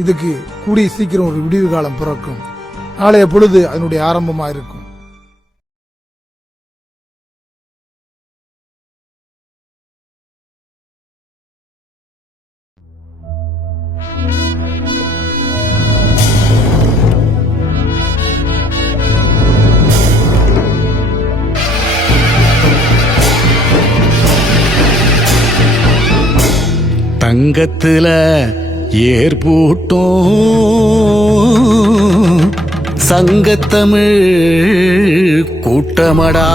இதுக்கு கூடிய சீக்கிரம் ஒரு விடிவு காலம் பிறக்கும். நாளைய பொழுது அதனுடைய ஆரம்பமா இருக்கும். தங்கத்துல ஏற்பூட்டும் சங்கத்தமிழ் கூட்டமடா,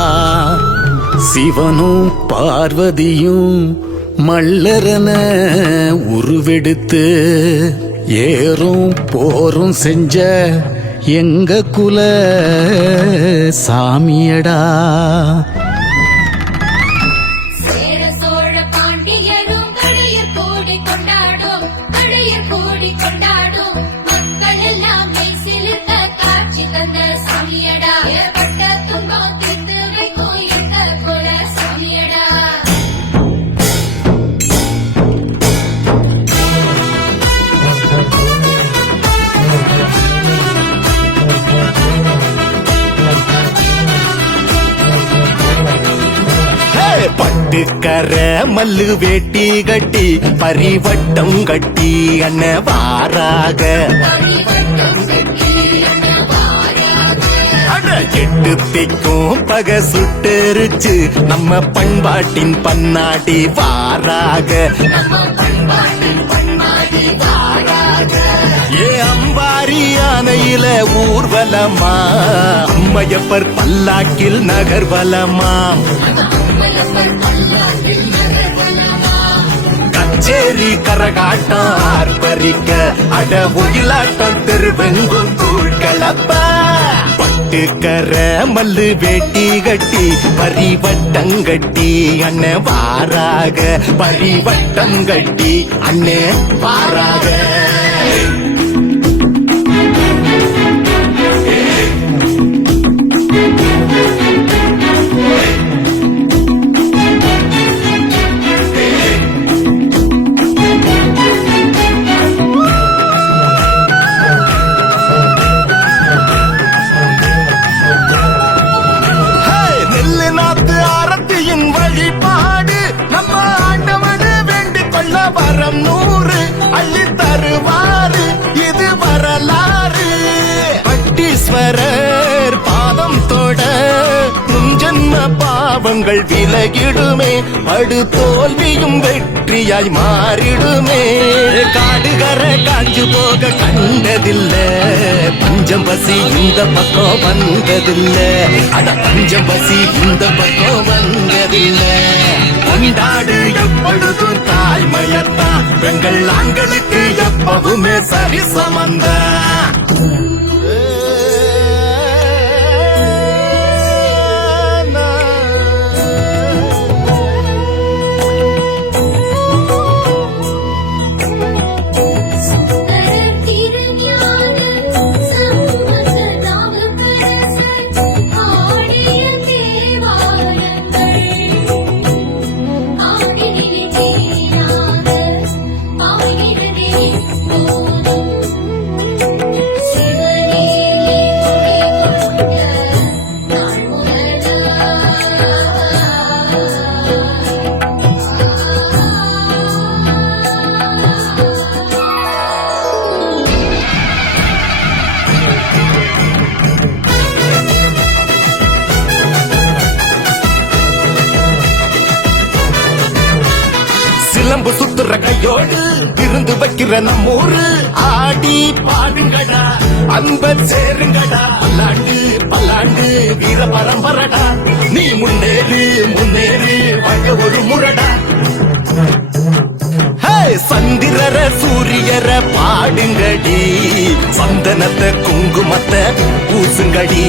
சிவனும் பார்வதியும் மல்லரன உருவெடுத்து ஏறும் போரும் செஞ்ச எங்க குல சாமியடா. பட்டுக்கர மல்லு வேட்டி கட்டி பரிவட்டம் கட்டி அண்ண வாராக, எட்டு திக்கும் பக சுட்டெரிச்சு நம்ம பண்பாட்டின் பன்னாடி வாராக. ஏ அம்பாரி யானையில ஊர்வலமா, அம்மையப்பர் பல்லாக்கில் நகர்வலமாம். கச்சேரி கரகாட்டம் ஆர்ப்பரிக்க அட ஒயிலாட்டம் தெருவெங்கும் தூள்களப்ப. பட்டுக்கர மல்லு வேட்டி கட்டி பரிவட்டம் கட்டி அண்ண வாராக, பரிவட்டம் கட்டி அண்ண வாராக. வரம் 100 அள்ளி தருவாரு, இது வரலாறு. பட்டீஸ்வரர் பாதம் தொட முன்ஜன்ம பாவங்கள் விலகிடுமே, படு தோல்வியும் வெற்றியாய் மாறிடுமே. காடுகர காஞ்சு போக கண்டதில்ல, பஞ்சம் பசி இந்த பக்கம் வந்ததில்ல, அட பஞ்சம் பசி இந்த பக்கம் வந்ததில்ல. கொண்டாடு எப்பொழுதும் தாய்மையத்தா, பெண்கள் ஆண்களுக்கு எப்பவுமே சரி சமந்த. சிலம்பு சுத்துற கையோடு விருந்து வைக்கிற நம்மூரு, ஆடி பாடுங்கடா அன்ப சேருங்கடா. பல்லாண்டு பல்லாண்டு வீர பரம்பரடா, நீ முன்னேறு முன்னேறு வாங்க ஒரு முரடா. சந்திரர சூரியர பாடுங்கடி, சந்தனத்தை குங்குமத்தை பூசுங்கடி,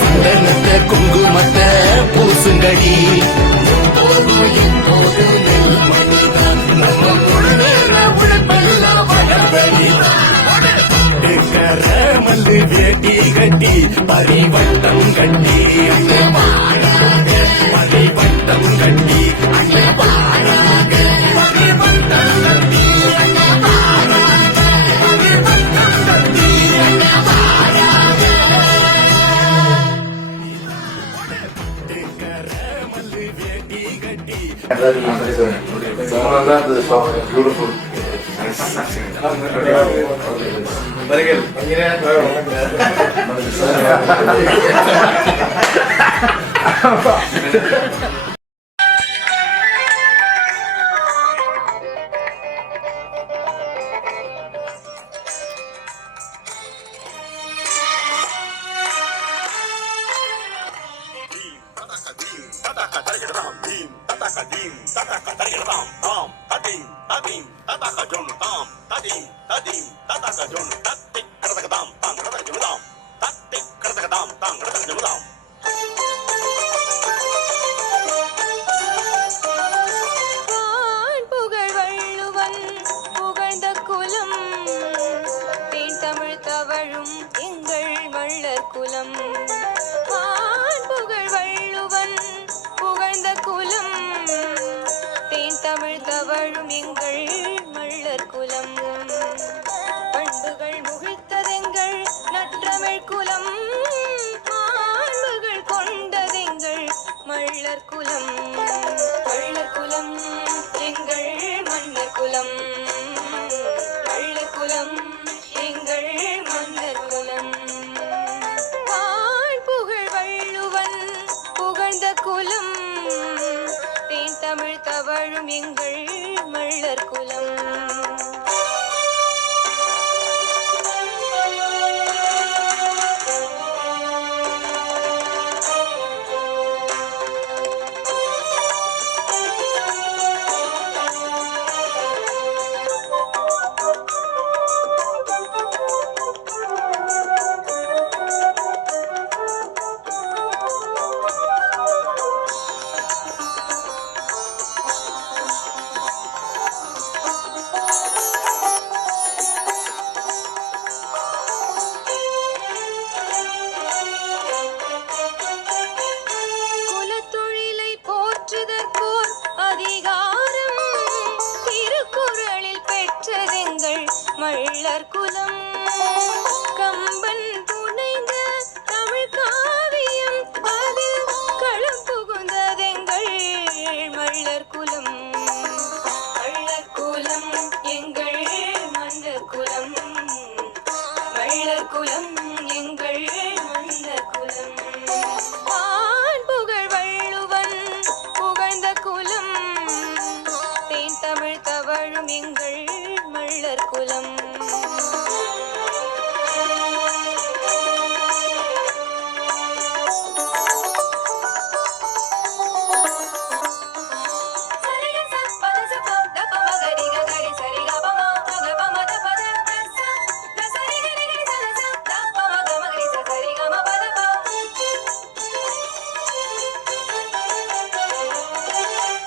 சந்தனத்தை குங்குமத்தை பூசுங்கடி. மல்லு வேட்டி கட்டி பரிவட்டம் கட்டி அண்ண வாராக, பரிவட்டம் கட்டி அண்ண வாராக, பரிவட்டம் கட்டி அண்ண வாராக. புகழ் வள்ளுவன் புகழ்ந்த குலம் தேன் தமிழ் தவழும் எங்கள் வள்ளற் குலம். புகழ் வள்ளுவன் புகழ்ந்த குலம் தேன் தமிழ் தவழும் எங்கள் வள்ளற் குலம். பண்புகள் முகிழ்த்ததெங்கள் நற்றமிழ் குலம், மாண்புகள் கொண்டதெங்கள் மள்ளற் குலம். வள்ளற் குலம் எங்கள் மன்னர் குலம், வள்ளற் குலம் எங்கள் மன்னர் குலம். புகழ் வள்ளுவன் புகழ்ந்த குலம் தேன் தமிழ் தவழும் எங்கள் மள்ளற் குலம். குலத்தொழிலை போற்றுதற்கோர் அதிகாரம் திருக்குறளில் பெற்றதெங்கள் மள்ளற் குலம். கம்பன் புனைந்த தமிழ் காவியம் அதில் களம் புகுந்ததெங்கள் மள்ளற் குலம். வள்ளற் குலம் எங்கள் மன்னர் குலம், வள்ளற் குலம் எங்கள் மன்னர் குலம். புகழ் வள்ளுவன் புகழ்ந்த குலம் தேன் தமிழ் தவழும் எங்கள் மள்ளற் குலம்.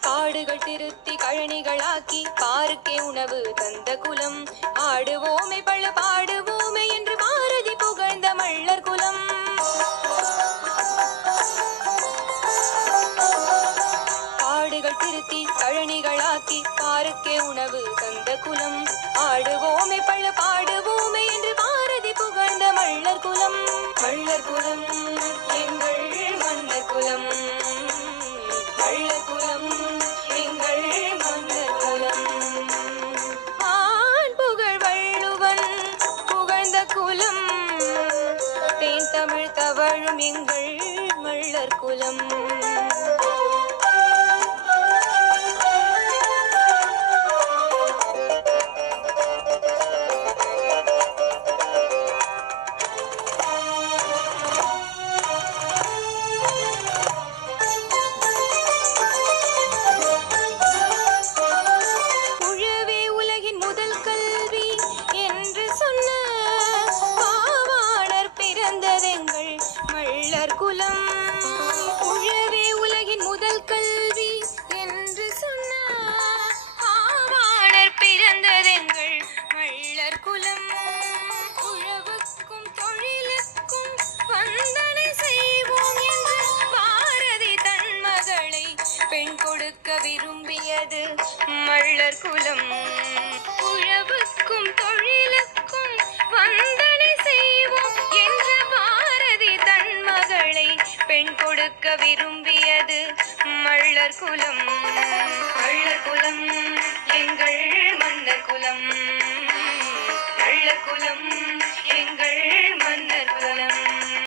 காடுகள் திருத்தி கழனிகளாக்கி பாருக்கே உணவு தந்த குலம். ஆடுவோமே பள்ள பாடுவோமே என்று பாரதி புகழ்ந்த மள்ளற் குலம். காடுகள் திருத்தி கழனிகளாக்கி பாருக்கே உணவு தந்த குலம். ஆடுவோமே பள்ள பாடுவோமே என்று பாரதி புகழ்ந்த மள்ளற் குலம். மள்ளற் குலம் எங்கள் மன்னர் குலம், வள்ளற் குலம் எங்கள் மன்னர் குலம். புகழ் வள்ளுவன் புகழ்ந்த குலம் தேன் தமிழ் தவழும் எங்கள் மள்ளற் குலம். உழவே உலகின் முதல் கல்வி என்று சொன்ன பாவாணர் பிறந்ததெங்கள் மள்ளற் குலம். உழவே உலகின் முதல் கல்வி என்று சொன்ன பாவாணர் பிறந்ததெங்கள் மள்ளற் குலம். உழவுக்கும் தொழிலுக்கும் வந்தனை செய்வோம் என்று பாரதி தன் மகளை பெண் கொடுக்க விரும்பியது மள்ளற் குலம். உழவுக்கும் தொழிலுக்கும் வந்தனை செய்வோம் என்ற பாரதி தன் மகளை பெண் கொடுக்க விரும்பியது மள்ளற் கள்ளர் குலம் கள்ளர் குலம் எங்கள் மன்னர் குலம் கள்ளர் குலம் எங்கள்